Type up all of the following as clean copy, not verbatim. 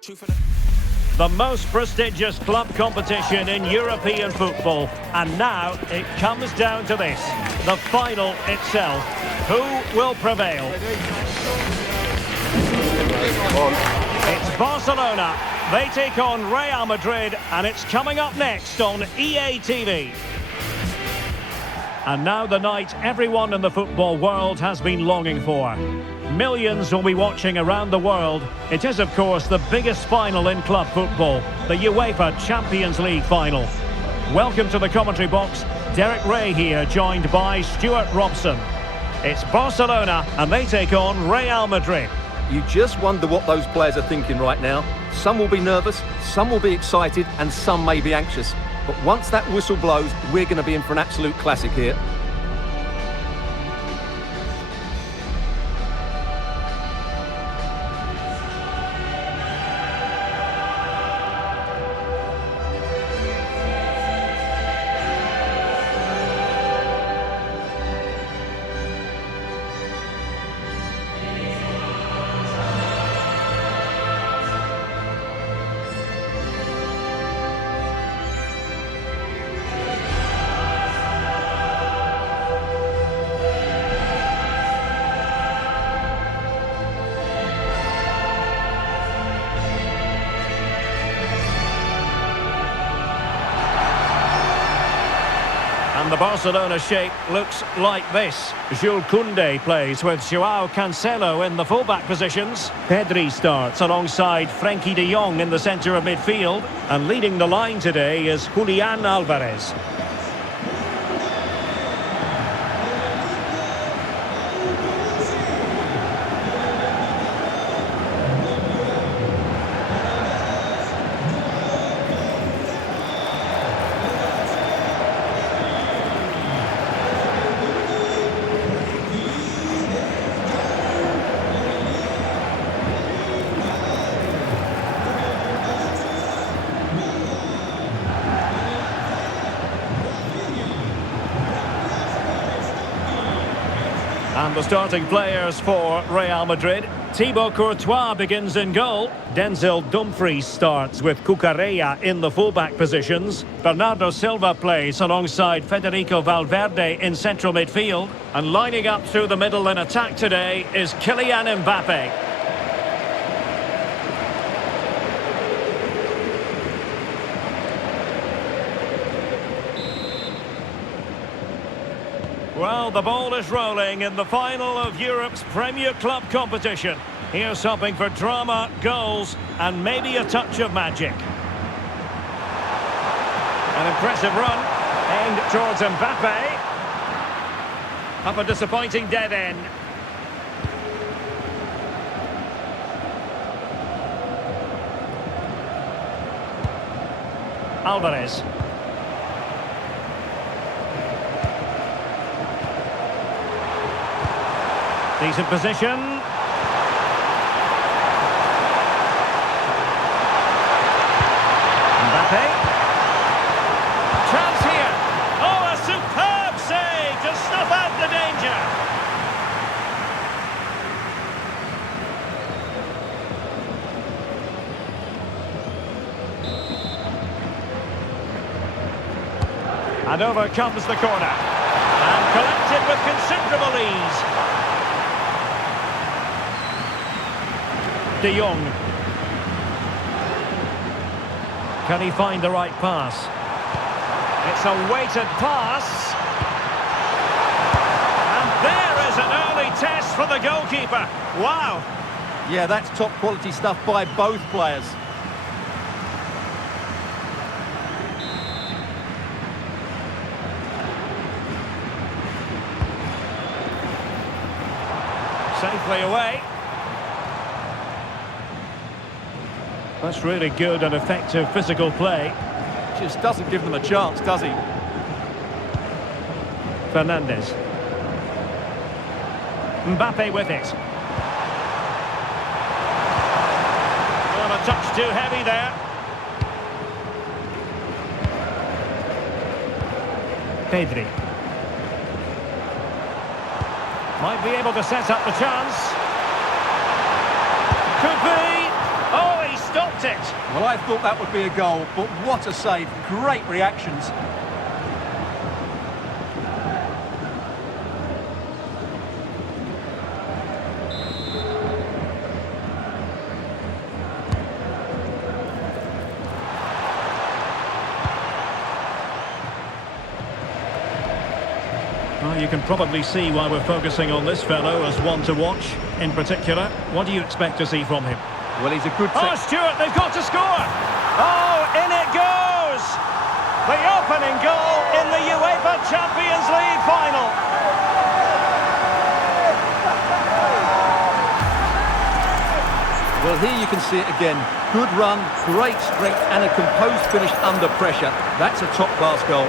The most prestigious club competition in European football. And now it comes down to this. The final itself. Who will prevail? It's Barcelona. They take on Real Madrid, and it's coming up next on EA TV. And now the night everyone in the football world has been longing for. Millions will be watching around the world. It is, of course, the biggest final in club football, the UEFA Champions League final. Welcome to the commentary box. Derek Ray here, joined by Stuart Robson. It's Barcelona, and they take on Real Madrid. You just wonder what those players are thinking right now. Some will be nervous, some will be excited, and some may be anxious. But once that whistle blows, we're going to be in for an absolute classic here. And the Barcelona shape looks like this. Jules Koundé plays with Joao Cancelo in the fullback positions. Pedri starts alongside Frenkie de Jong in the centre of midfield. And leading the line today is Julian Alvarez. And the starting players for Real Madrid. Thibaut Courtois begins in goal. Denzel Dumfries starts with Cucurella in the fullback positions. Bernardo Silva plays alongside Federico Valverde in central midfield. And lining up through the middle in attack today is Kylian Mbappe. Well, the ball is rolling in the final of Europe's Premier Club competition. Here's something for drama, goals, and maybe a touch of magic. An impressive run, aimed towards Mbappe. Up a disappointing dead end. Alvarez. Decent position. Mbappe. Chance here. Oh, a superb save to snuff out the danger. And over comes the corner. And collected with considerable ease. De Jong. Can he find the right pass? It's a weighted pass. And there is an early test for the goalkeeper. Wow. Yeah, that's top quality stuff by both players. Safely away. That's really good and effective physical play. Just doesn't give them a chance, does he? Fernandes. Mbappe with it. Well, a touch too heavy there. Pedri. Might be able to set up the chance. Could be. Oh, he stopped hit it. Well, I thought that would be a goal, but what a save. Great reactions. Well, you can probably see why we're focusing on this fellow as one to watch. In particular, what do you expect to see from him? Well, he's a good... Oh, Stuart, they've got to score! Oh, in it goes! The opening goal in the UEFA Champions League final. Well, here you can see it again. Good run, great strength and a composed finish under pressure. That's a top-class goal.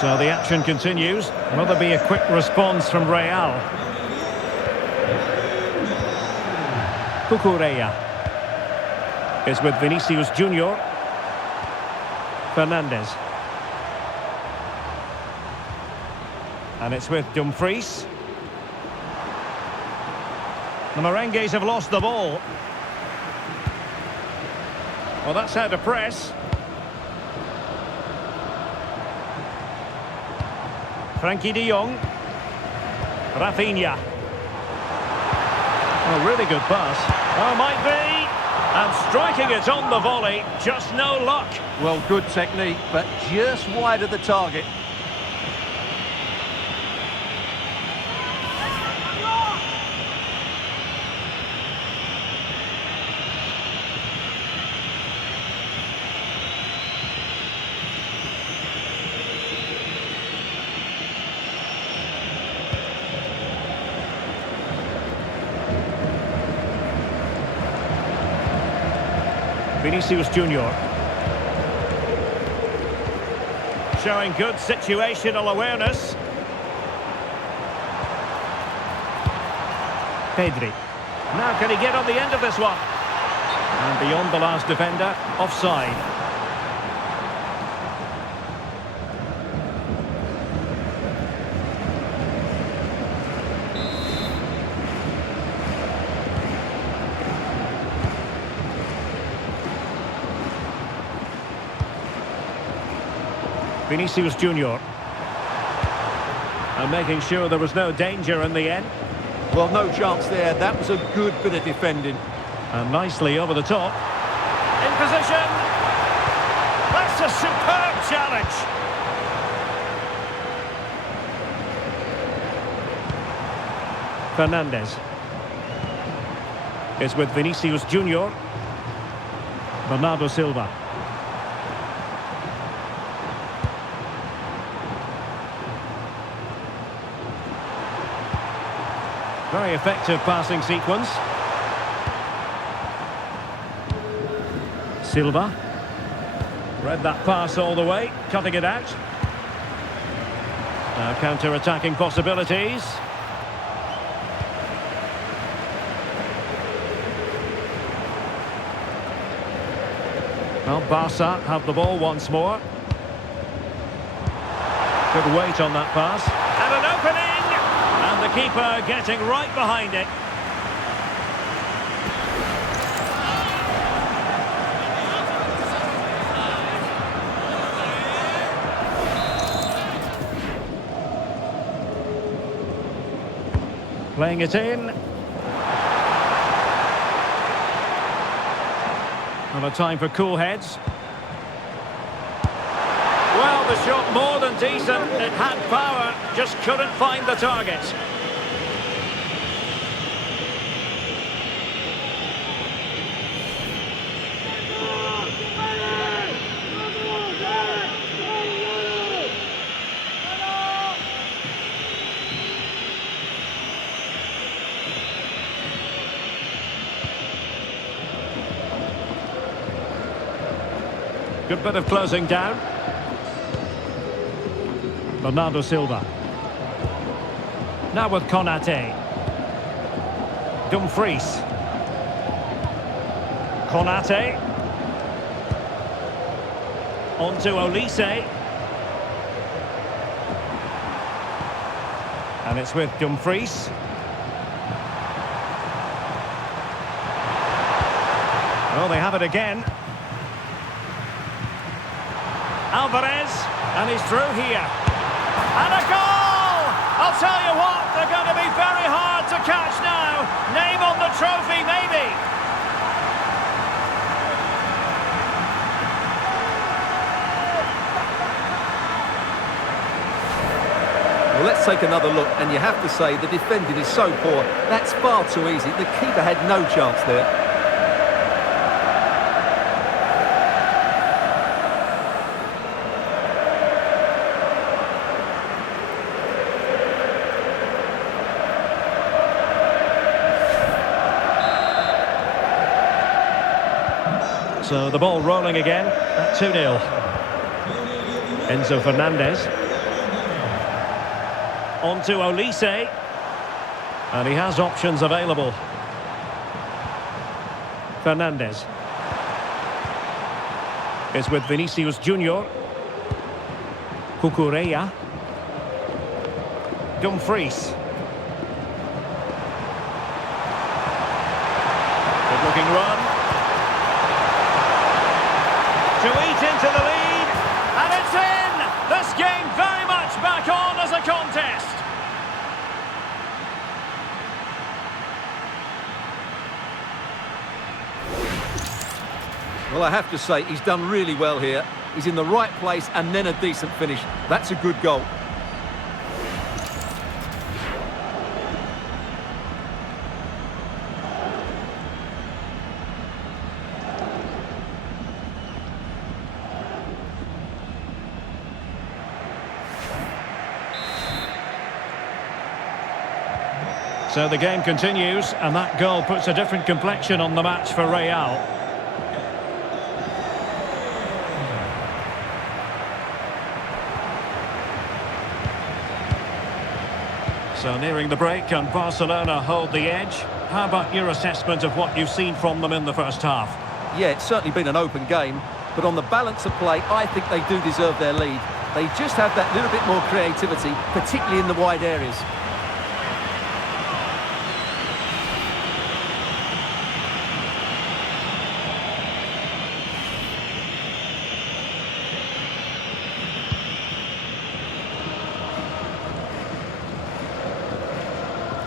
So the action continues. Will there be a quick response from Real? Cucurella is with Vinicius Junior. Fernandez. And it's with Dumfries. The Merengues have lost the ball. Well, that's how to press. Frankie de Jong. Rafinha. A really good pass. Oh, might be. And striking it on the volley. Just no luck. Well, good technique, but just wide of the target. Vinicius Junior. Showing good situational awareness. Pedri. Now can he get on the end of this one? And beyond the last defender, offside. Vinicius Junior. And making sure there was no danger in the end. Well, no chance there. That was a good bit of defending. And nicely over the top. In position. That's a superb challenge. Fernandez is with Vinicius Junior. Bernardo Silva. Very effective passing sequence. Silva. Read that pass all the way, cutting it out. Now counter-attacking possibilities. Well, Barca have the ball once more. Good weight on that pass. And an opening! And the keeper getting right behind it. Playing it in. And a time for cool heads. Well, the shot more than decent. It had power, just couldn't find the target. Good bit of closing down. Bernardo Silva. Now with Konate. Dumfries. Konate. On to Olise. And it's with Dumfries. Oh, they have it again. Alvarez, and he's through here. And a goal! I'll tell you what, they're going to be very hard to catch now. Name on the trophy, maybe. Well, let's take another look, and you have to say the defending is so poor. That's far too easy. The keeper had no chance there. So the ball rolling again at 2-0. Enzo Fernandez. On to Olise. And he has options available. Fernandez. It's with Vinicius Junior. Cucurella. Dumfries. Good looking run. To eat into the lead, and it's in! This game very much back on as a contest. Well, I have to say, he's done really well here. He's in the right place and then a decent finish. That's a good goal. So the game continues, and that goal puts a different complexion on the match for Real. So nearing the break, and Barcelona hold the edge. How about your assessment of what you've seen from them in the first half? Yeah, it's certainly been an open game, but on the balance of play, I think they do deserve their lead. They just have that little bit more creativity, particularly in the wide areas.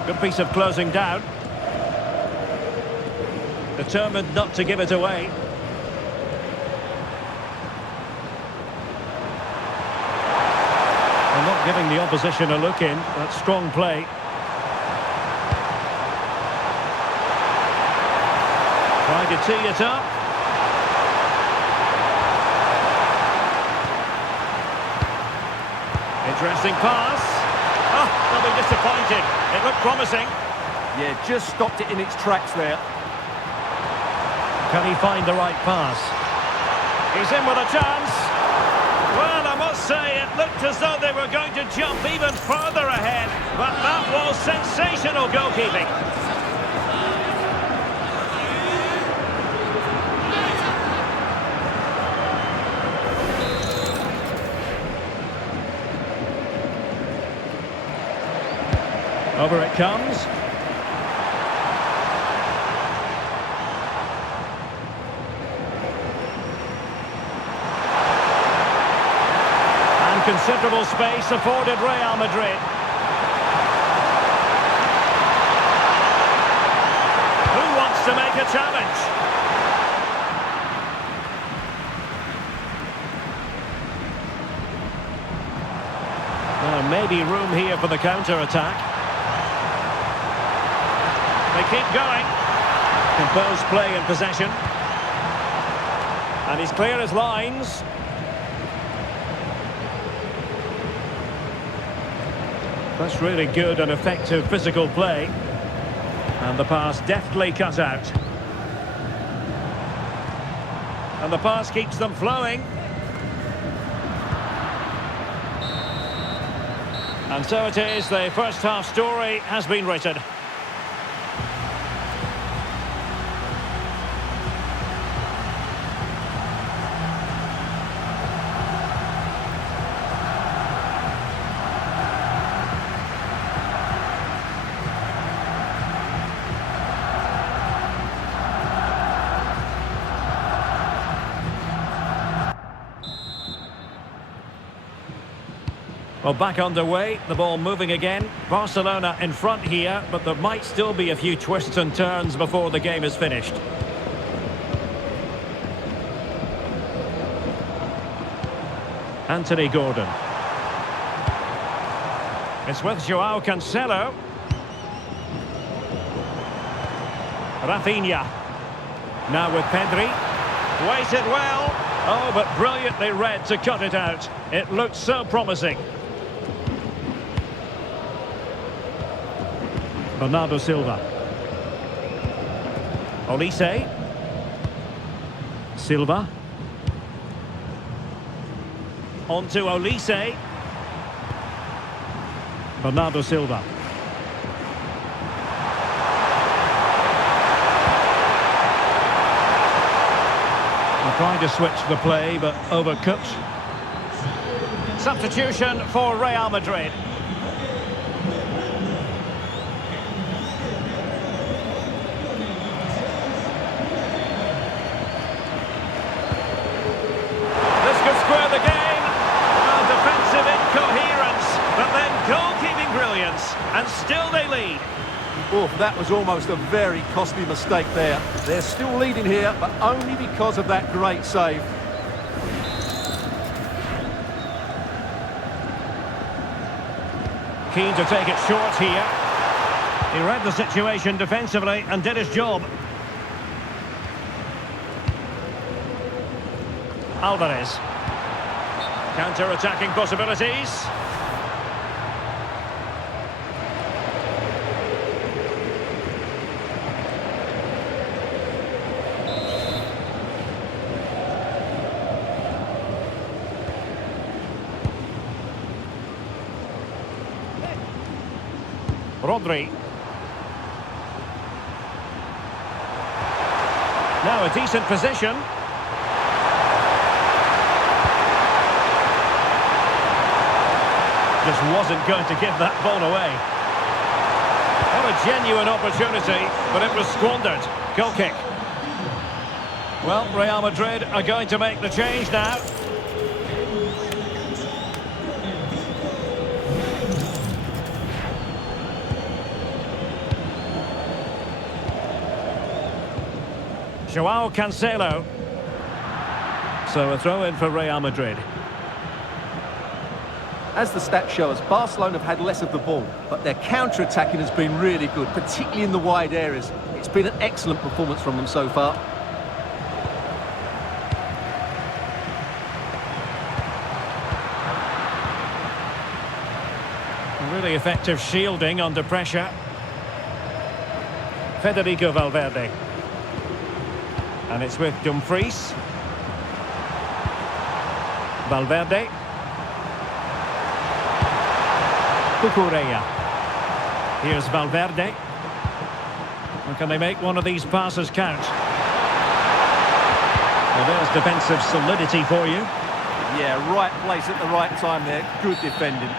Good piece of closing down. Determined not to give it away. And not giving the opposition a look in. That's strong play. Trying to tee it up. Interesting pass. Oh, they'll be disappointed. It looked promising. Yeah, just stopped it in its tracks there. Can he find the right pass? He's in with a chance. Well, I must say, it looked as though they were going to jump even further ahead. But that was sensational goalkeeping. Over it comes. And considerable space afforded Real Madrid. Who wants to make a challenge? Well, maybe room here for the counter-attack. They keep going. Composed play in possession. And he's clear as lines. That's really good and effective physical play. And the pass deftly cut out. And the pass keeps them flowing. And so it is, the first half story has been written. Well, back underway, the ball moving again. Barcelona in front here, but there might still be a few twists and turns before the game is finished. Anthony Gordon. It's with João Cancelo. Rafinha. Now with Pedri. Waited well. Oh, but brilliantly read to cut it out. It looked so promising. Bernardo Silva. Olise. Silva. On to Olise. Bernardo Silva. They're trying to switch the play, but overcooked. Substitution for Real Madrid. This could square the game. Well, defensive incoherence, but then goalkeeping brilliance, and still they lead. Oh, that was almost a very costly mistake there. They're still leading here, but only because of that great save. Keen to take it short here. He read the situation defensively and did his job. Alvarez. Counter-attacking possibilities. Rodri. Now a decent position. Just wasn't going to give that ball away. What a genuine opportunity, but it was squandered. Goal kick. Well, Real Madrid are going to make the change now. João Cancelo. So a throw in for Real Madrid. As the stats show us, Barcelona have had less of the ball, but their counter-attacking has been really good, particularly in the wide areas. It's been an excellent performance from them so far. Really effective shielding under pressure. Federico Valverde. And it's with Dumfries. Valverde. Cucurella. Here's Valverde. And can they make one of these passes count? Well, there's defensive solidity for you. Yeah, right place at the right time there. Good defending.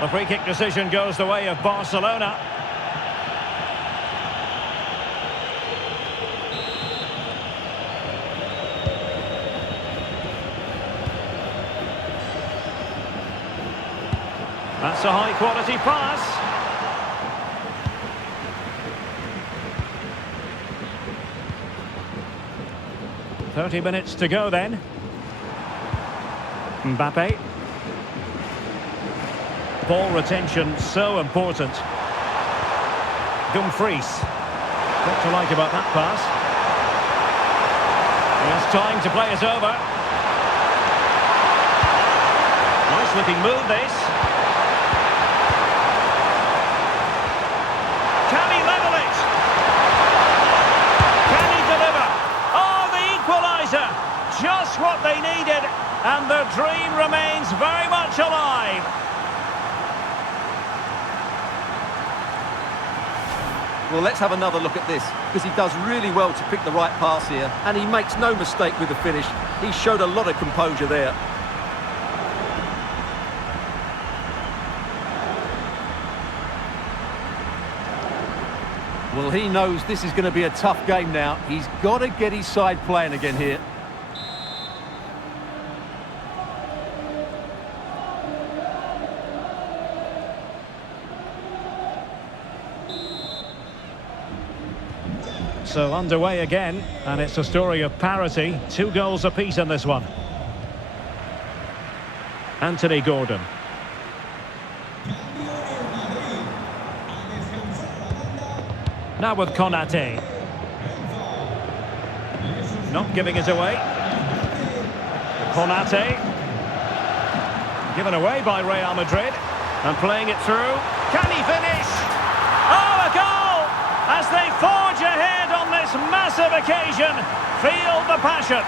The free kick decision goes the way of Barcelona. That's a high-quality pass. "30 minutes to go then. Mbappe. Ball retention so important. Dumfries. What to like about that pass? He has time to play it over. Nice looking move this. Can he level it? Can he deliver? Oh, the equaliser! Just what they needed, and the dream remains very much alive. Well, let's have another look at this, because he does really well to pick the right pass here, and he makes no mistake with the finish. He showed a lot of composure there. Well, he knows this is going to be a tough game now. He's got to get his side playing again here. So underway again, and it's a story of parity. 2 goals apiece in this one. Anthony Gordon. Now with Konate. Not giving it away. Konate. Given away by Real Madrid. And playing it through. Can he finish? Oh, a goal! As they forge ahead on this massive occasion. Feel the passion.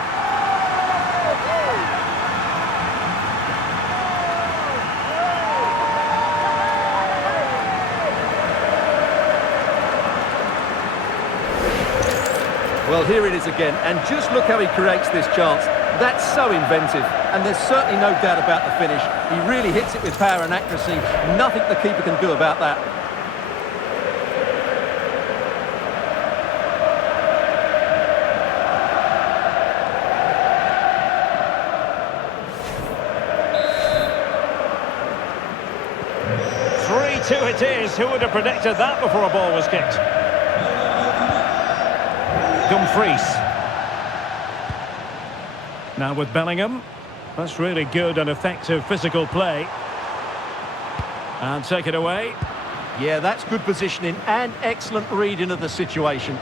Well, here it is again, and just look how he creates this chance. That's so inventive, and there's certainly no doubt about the finish. He really hits it with power and accuracy. Nothing the keeper can do about that. It is. Who would have predicted that before a ball was kicked? Dumfries. Now with Bellingham. That's really good and effective physical play. And take it away. Yeah, that's good positioning and excellent reading of the situation.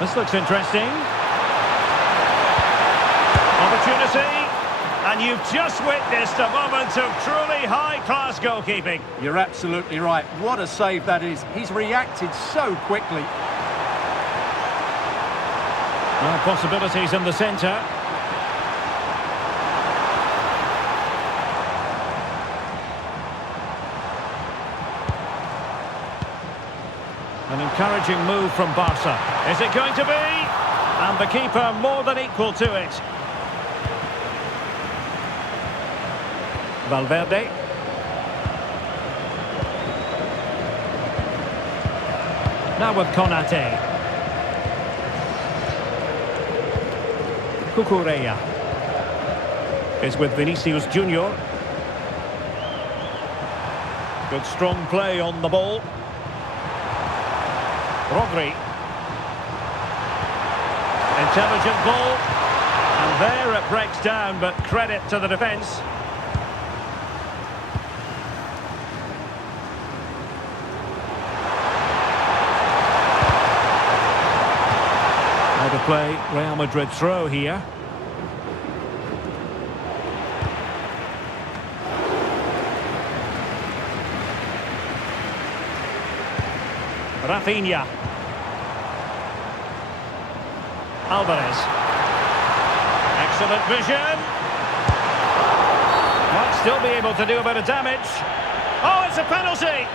This looks interesting. Opportunity. And you've just witnessed a moment of truly high-class goalkeeping. You're absolutely right. What a save that is. He's reacted so quickly. Well, possibilities in the centre. An encouraging move from Barca. Is it going to be? And the keeper more than equal to it. Valverde. Now with Konate. Cucurella is with Vinicius Junior. Good strong play on the ball. Rodri. Intelligent ball. And there it breaks down, but credit to the defence. To play Real Madrid throw here. Rafinha. Alvarez. Excellent vision. Might still be able to do a bit of damage. Oh, it's a penalty!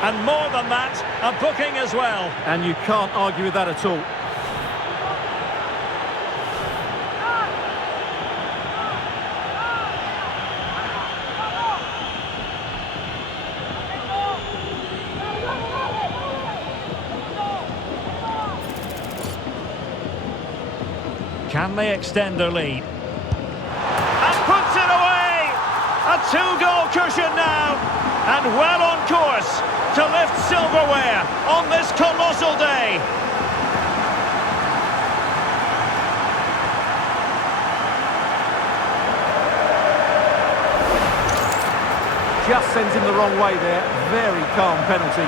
And more than that, a booking as well. And you can't argue with that at all. Can they extend their lead? And puts it away! A 2-goal cushion now. And well on course to lift silverware on this colossal day. Just sends him the wrong way there. Very calm penalty.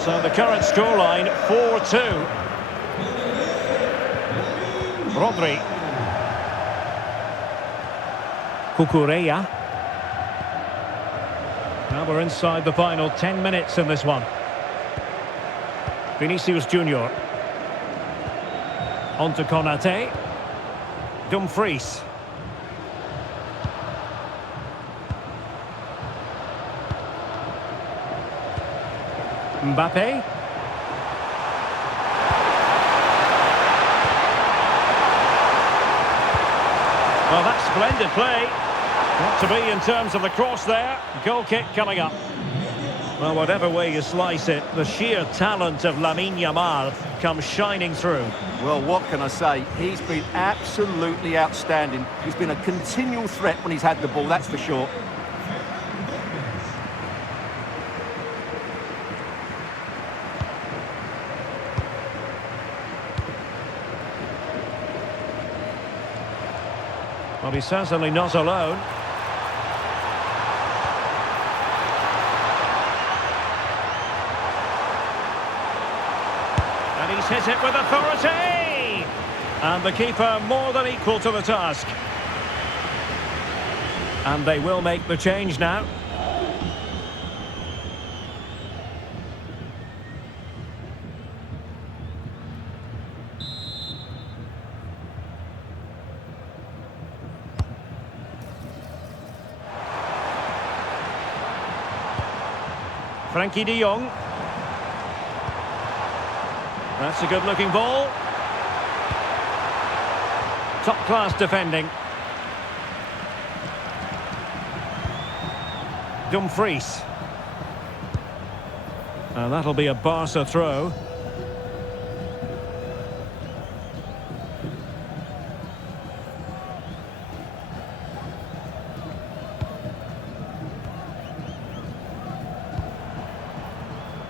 So the current scoreline, 4-2. Rodri. Cucurella. Now we're inside the final 10 minutes in this one. Vinicius Junior. On to Konate. Dumfries. Mbappe. Well, that's splendid play. Not to be in terms of the cross there. Goal kick coming up. Well, whatever way you slice it, the sheer talent of Lamine Yamal comes shining through. Well, what can I say? He's been absolutely outstanding. He's been a continual threat when he's had the ball, that's for sure. Well, he's certainly not alone. And he's hit it with authority! And the keeper more than equal to the task. And they will make the change now. Frankie de Jong. That's a good-looking ball. Top-class defending. Dumfries. And that'll be a Barca throw.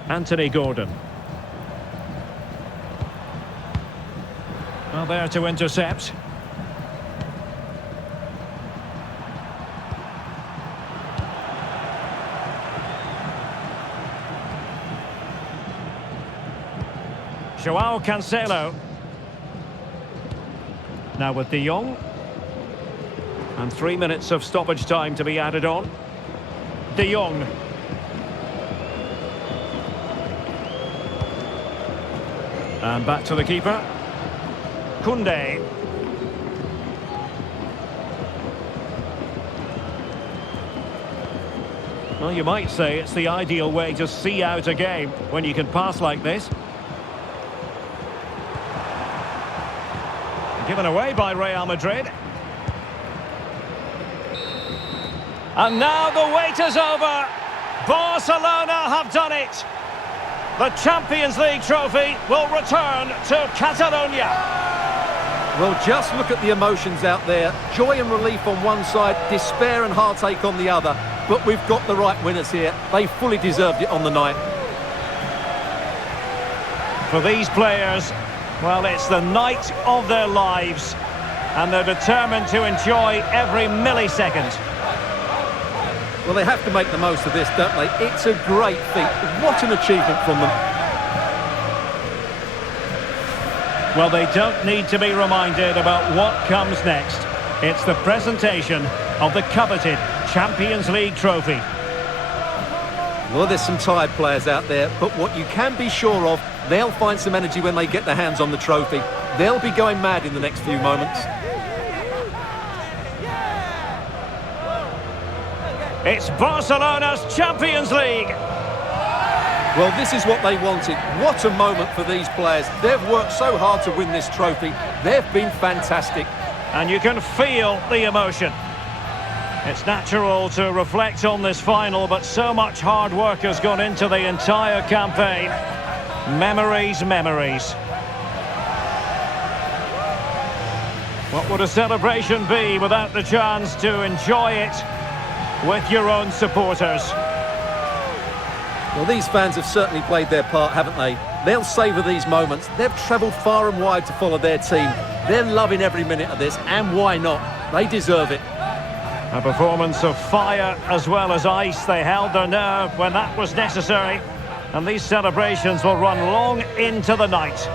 Anthony Gordon. Well, there to intercept. Joao Cancelo. Now with de Jong. And 3 minutes of stoppage time to be added on. De Jong. And back to the keeper. Koundé. Well, you might say it's the ideal way to see out a game when you can pass like this. Given away by Real Madrid. And now the wait is over. Barcelona have done it. The Champions League trophy will return to Catalonia. Well, just look at the emotions out there. Joy and relief on one side, despair and heartache on the other. But we've got the right winners here. They fully deserved it on the night. For these players, well, it's the night of their lives. And they're determined to enjoy every millisecond. Well, they have to make the most of this, don't they? It's a great feat. What an achievement from them. Well, they don't need to be reminded about what comes next. It's the presentation of the coveted Champions League trophy. Well, there's some tired players out there, but what you can be sure of, they'll find some energy when they get their hands on the trophy. They'll be going mad in the next few moments. It's Barcelona's Champions League. Well, this is what they wanted. What a moment for these players. They've worked so hard to win this trophy. They've been fantastic. And you can feel the emotion. It's natural to reflect on this final, but so much hard work has gone into the entire campaign. Memories, memories. What would a celebration be without the chance to enjoy it with your own supporters? Well, these fans have certainly played their part, haven't they? They'll savour these moments. They've travelled far and wide to follow their team. They're loving every minute of this, and why not? They deserve it. A performance of fire as well as ice. They held their nerve when that was necessary. And these celebrations will run long into the night.